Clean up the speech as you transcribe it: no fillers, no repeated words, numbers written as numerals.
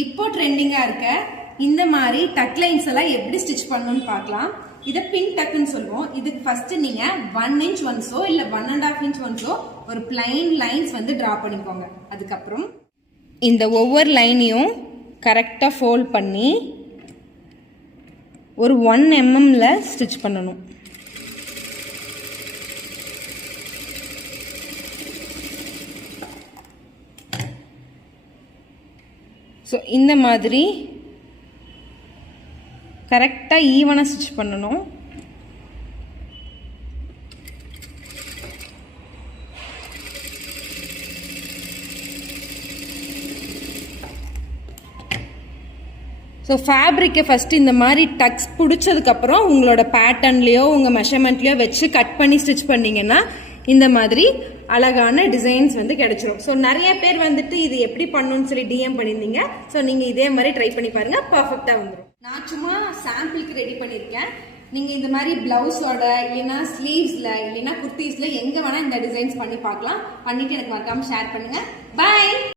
இப்போ ட்ரெண்டிங்காக இருக்க இந்த மாதிரி டக் லைன்ஸ் எல்லாம் எப்படி ஸ்டிச் பண்ணணும்னு பார்க்கலாம். இதை பின் டக்குன்னு சொல்லுவோம். இதுக்கு ஃபர்ஸ்ட் நீங்க 1 inch ஒன்ஸோ இல்ல 1.5 inch ஒன்ஸோ ஒரு பிளைன் லைன்ஸ் வந்து டிரா பண்ணிக்கோங்க. அதுக்கப்புறம் இந்த ஒவ்வொரு லைனையும் கரெக்டாக ஃபோல்ட் பண்ணி ஒரு 1 mmல ஸ்டிச் பண்ணணும். ஸோ இந்த மாதிரி கரெக்டாக ஈவனாக ஸ்டிச் பண்ணணும். ஸோ ஃபேப்ரிக்கை ஃபஸ்ட்டு இந்த மாதிரி டக்ஸ் பிடிச்சதுக்கப்புறம் உங்களோட பேட்டர்ன்லேயோ உங்கள் மெஷர்மெண்ட்லேயோ வச்சு கட் பண்ணி ஸ்டிச் பண்ணிங்கன்னா இந்த மாதிரி அழகான டிசைன்ஸ் வந்து கிடைச்சிரும். ஸோ நிறைய பேர் வந்துட்டு இது எப்படி பண்ணணும்னு சொல்லி டிஎம் பண்ணியிருந்தீங்க. ஸோ நீங்கள் இதே மாதிரி ட்ரை பண்ணி பாருங்கள், பர்ஃபெக்டாக வந்துடும். நான் சும்மா சாம்பிளுக்கு ரெடி பண்ணியிருக்கேன். நீங்கள் இந்த மாதிரி பிளவுஸோட இல்லைன்னா ஸ்லீவ்ஸில் இல்லைன்னா குர்த்தீஸில் எங்கே வேணால் இந்த டிசைன்ஸ் பண்ணி பார்க்கலாம். பண்ணிவிட்டு எனக்கு மறக்காமல் ஷேர் பண்ணுங்கள். பாய்.